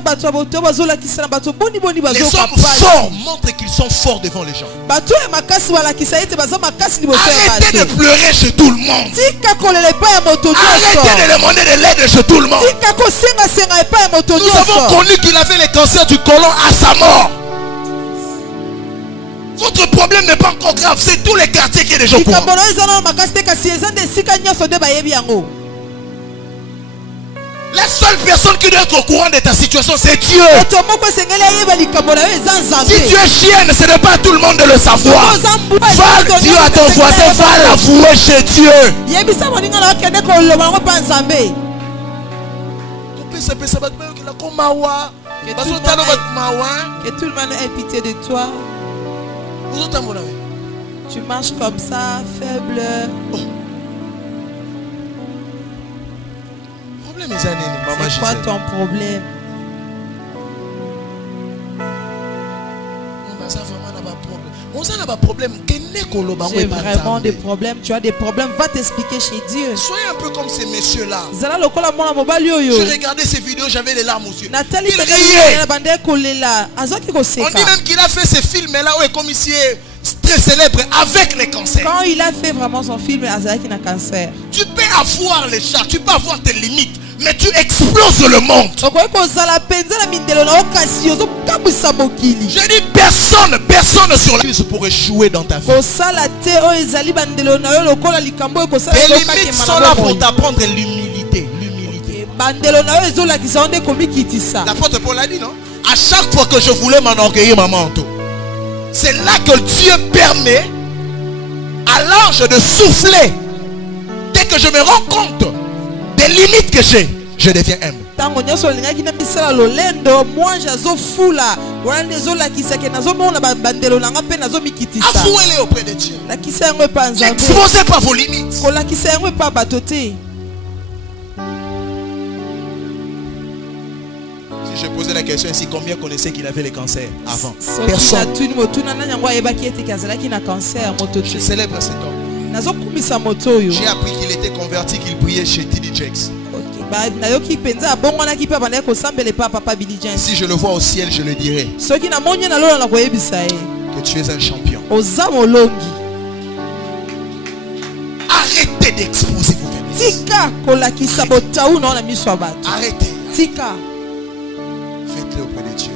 hommes forts montrent qu'ils sont forts devant les gens. Arrêtez de pleurer chez tout le monde. Arrêtez de demander de l'aide chez tout le monde. Nous avons connu qu'il avait le cancer du côlon à sa mort. Votre problème n'est pas encore grave, c'est tous les quartiers qui est déjà au courant. La seule personne qui doit être au courant de ta situation, c'est Dieu. Si tu es chienne, ce n'est pas tout le monde de le savoir. Va dire à ton voisin, va l'avouer chez Dieu. Que tout le monde ait pitié de toi. Tu marches comme ça, faible. C'est quoi ton problème? J'ai vraiment des problèmes. Tu as des problèmes. Va t'expliquer chez Dieu. Soyez un peu comme ces messieurs-là. Je regardais ces vidéos, j'avais les larmes aux yeux. Il riait. On dit même qu'il a fait ces films-là où il est comme ici très célèbre avec les cancers. Quand il a fait vraiment son film, il a un cancer. Tu peux avoir les chats, tu peux avoir tes limites, mais tu exploses le monde. Je dis personne sur la liste pour échouer dans ta vie. Les limites sont là pour t'apprendre l'humilité. L'apôtre Paul a dit, non? À chaque fois que je voulais m'enorgueillir, maman, c'est là que Dieu permet à l'ange de souffler. Dès que je me rends compte des limites que j'ai, je deviens humble. tango nyoso lingaki na misala lolendo moi jazo fula wana ndezo la kisake nazo mona bandelo nanga pe nazo mikitisa avouez-les auprès de Dieu. La kisango pa nzambe. N'exposez pas vos limites. Ko la kisango pa batote. Si je posais la question ici, combien connaissaient qu'il avait le cancer avant? Personne. Je célèbre cet homme. J'ai appris qu'il était converti, qu'il priait chez T.D. Jakes. Si je le vois au ciel, je le dirai que tu es un champion. Arrêtez d'exposer vos faiblesses. Arrêtez. Faites-le auprès de Dieu.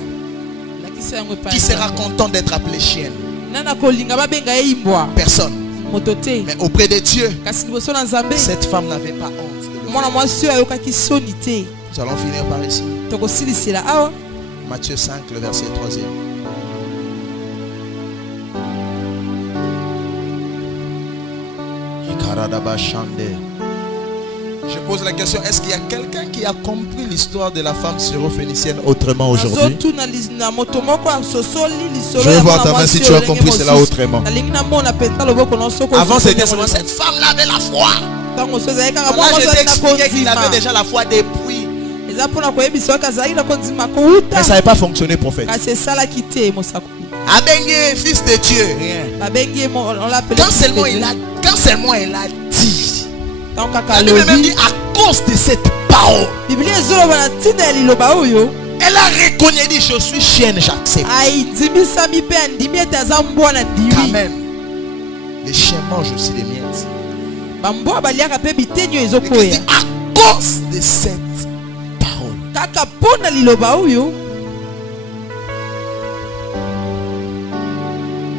Qui sera content d'être appelé chienne? Personne. Mais auprès de Dieu, cette femme n'avait pas honte de le faire. Nous allons finir par ici. Matthieu 5, le verset 3e. Je pose la question, est-ce qu'il y a quelqu'un qui a compris l'histoire de la femme syrophénicienne autrement aujourd'hui? Je veux voir ta main si tu as compris cela autrement. Avant c'était seulement cette femme-là avait la foi. Là je t'ai expliqué qu'il avait déjà la foi depuis. Mais ça n'avait pas fonctionné, prophète. Abengue, fils de Dieu, rien. Quand seulement il a dit. La Bible même dit à cause de cette parole. Elle a reconnu, dit je suis chienne, j'accepte. Quand même, les chiens mangent aussi les miettes. À cause de cette parole.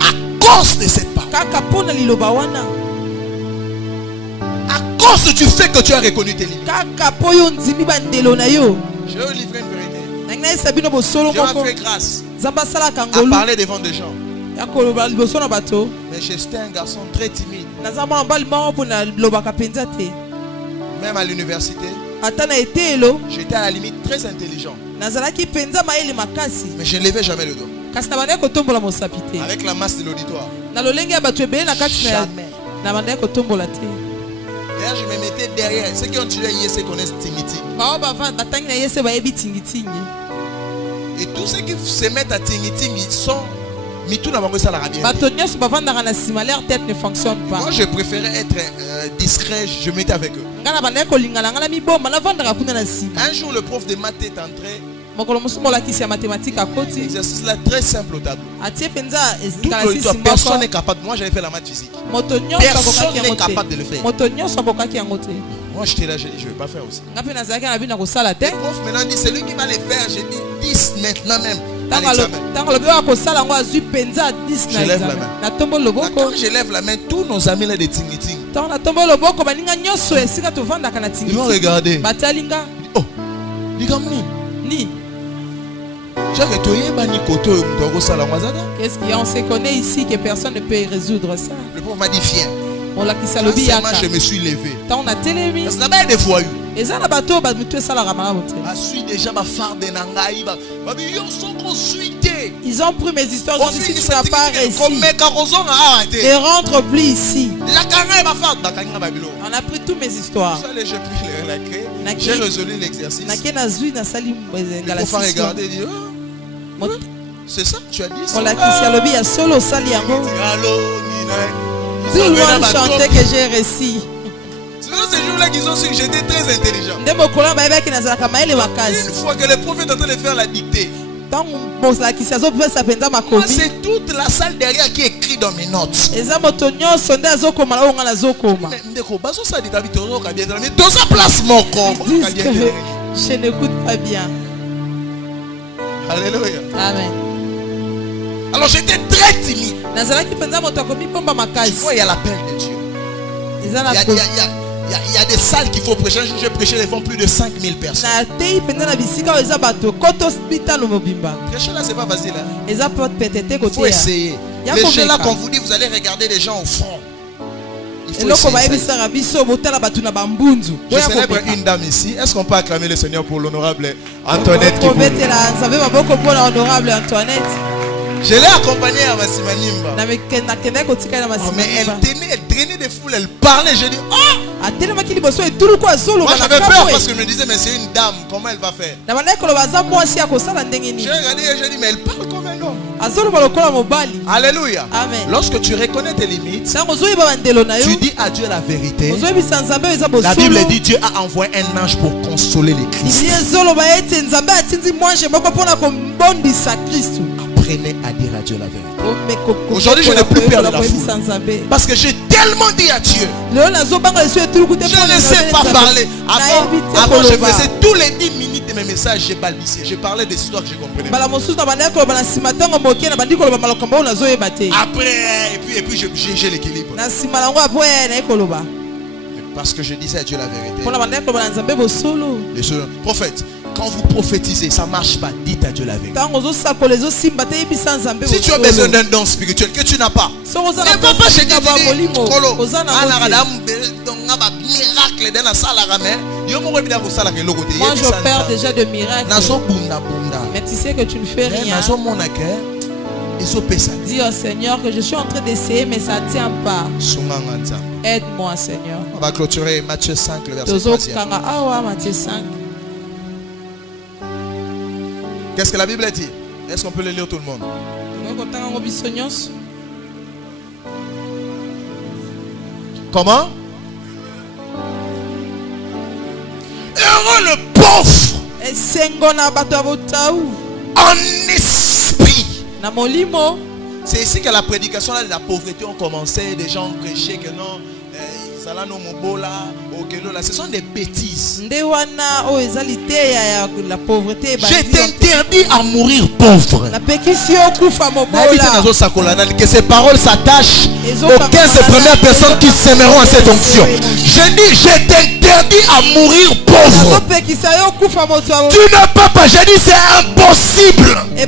À cause de cette parole. À cause du fait que tu as reconnu tes limites. Je vais vous livrer une vérité. Dieu m'a fait grâce à parler devant des gens. Mais j'étais un garçon très timide. Même à l'université, j'étais à la limite très intelligent. Mais je ne levais jamais le dos. Avec la masse de l'auditoire. Jamais. D'ailleurs, je me mettais derrière. Ceux qui ont tué IEC connaissent Tingiti. Et tous ceux qui se mettent à Tingiti sont Mitou n'a pas ça la rabia. Moi, je préférais être discret. Je me mettais avec eux. Un jour, le prof de maths est entré. L'exercice là très simple au tableau. Personne n'est capable. Moi j'avais fait la maths physique. Personne n'est capable de le faire. Moi j'étais là, j'ai dit je ne vais pas faire aussi. Le prof maintenant dit c'est lui qui va le faire. J'ai dit 10 maintenant même. Je lève la main. Quand je lève la main, tous nos amis là de Tingiting ils vont regarder. Oh, ni. Qu'est-ce qu'on se connaît ici que personne ne peut résoudre ça? Le pauvre m'a dit viens. Je me suis levé. Parce que là-bas il y a des voyous. Je suis déjà ma phare de Nangaï. Ils ont pris mes histoires. Ils ont dit si tu n'as pas réussi, ne rentre plus ici. On a pris toutes mes histoires. J'ai résolu l'exercice. Le pauvre a regardé et dit c'est ça que tu as dit. On l'a dit à solo Saliango. Tout le monde chantait que j'ai réussi. C'est ces jours-là qu'ils ont su que j'étais très intelligent. Une fois que le prophète est en train de faire la dictée, moi c'est toute la salle derrière qui écrit dans mes notes. Mais je n'écoute pas bien. Alléluia. Amen. Alors j'étais très timide. Tu vois, il y a l'appel de Dieu. Il y a des salles qu'il faut prêcher. Je prêchais devant plus de 5000 personnes. Prêcher là, c'est pas facile. Il faut essayer. Les gens là, quand vous dit, vous allez regarder les gens au front. faut essayer ça. Je célèbre une dame ici. Est-ce qu'on peut acclamer le Seigneur pour l'honorable Antoinette qui je l'ai accompagnée à Massimanimba. Mais elle traînait des foules, elle parlait. Je dis, oh! Moi j'avais peur parce que je me disais, mais c'est une dame, comment elle va faire? J'ai regardé et j'ai dit, mais elle parle comme un homme. Alléluia. Amen. Lorsque tu reconnais tes limites, tu dis à Dieu la vérité. La Bible dit, Dieu a envoyé un ange pour consoler les Christ. Apprenez à dire à Dieu la vérité. Aujourd'hui, je n'ai plus peur de la foule. Parce que j'ai tellement dit à Dieu. Je ne sais pas parler. Avant, je faisais tous les 10 minutes de mes messages, j'ai balbutié. Je parlais des histoires que je comprenais. Après, et puis j'ai l'équilibre. Parce que je disais à Dieu la vérité. Prophète, quand vous prophétisez, ça ne marche pas. Dites à Dieu la vérité. Si tu as besoin d'un don spirituel que tu n'as pas, ne va pas chez Dieu. Moi je perds déjà de miracles. Mais tu sais que tu ne fais rien. Dis au Seigneur que je suis en train d'essayer mais ça ne tient pas. Aide-moi Seigneur. On va clôturer Matthieu 5 le verset 3. Matthieu 5. Qu'est-ce que la Bible dit? Est-ce qu'on peut le lire tout le monde? Comment? Heureux le pauvre en esprit. C'est ici que la prédication de la pauvreté ont commencé. Des gens prêchaient que non, ce sont des bêtises. Je t'interdis à mourir pauvre. Que ces paroles s'attachent aux 15 premières personnes qui s'aimeront à cette onction. Je dis, je t'interdis à mourir pauvre. Tu ne peux pas. Je dis, c'est impossible. Le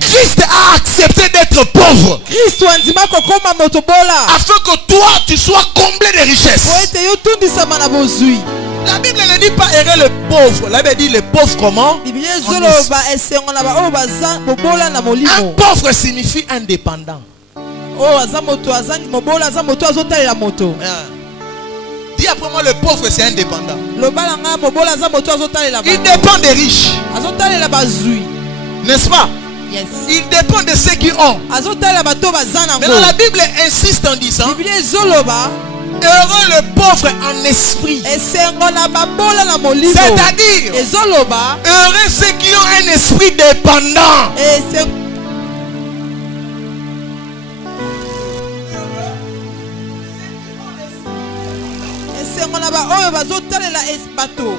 Christ a accepté d'être pauvre afin que toi tu sois comblé de richesses. La Bible ne dit pas errer le pauvre. La Bible dit le pauvre comment? Un pauvre signifie indépendant. Dis après moi, le pauvre c'est indépendant. Il dépend des riches. N'est-ce pas? Yes. Il dépend de ceux qui ont. Mais la Bible insiste en disant heureux le pauvre en esprit. C'est-à-dire heureux ceux qui ont un esprit dépendant.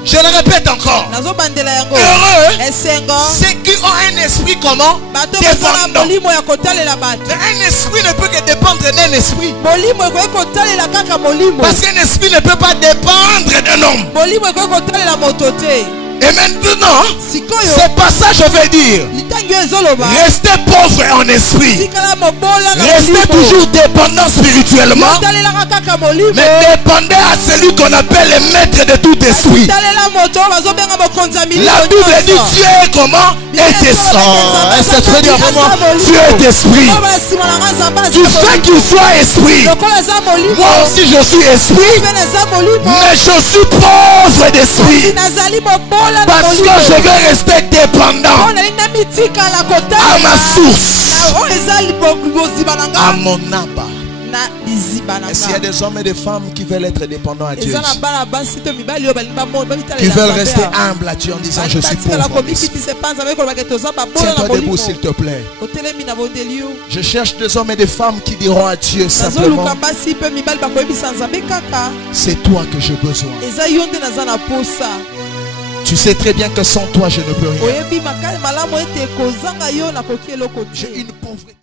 Je le répète encore. Heureux ceux qui ont un esprit comment? Dépendant. Un esprit ne peut que dépendre d'un esprit. Parce qu'un esprit ne peut pas dépendre d'un homme. Et maintenant, c'est pas ça je vais dire. Restez pauvre en esprit. Restez toujours dépendant spirituellement. Mais dépendez à celui qu'on appelle le maître de tout esprit. La Bible dit Dieu est comment? Est esprit. Est-ce que tu veux dire vraiment Dieu est esprit? Tu sais qu'il soit esprit. Moi aussi je suis esprit. Mais je suis pauvre d'esprit. Parce que je vais rester dépendant à ma source, à mon aba. Est-ce qu'il y a des hommes et des femmes qui veulent être dépendants à Dieu, qui veulent rester humbles à Dieu en disant je suis pauvre? Tiens-toi debout s'il te plaît. Je cherche des hommes et des femmes qui diront à Dieu simplement c'est toi que j'ai besoin. Tu sais très bien que sans toi je ne peux rien. J'ai une pauvreté.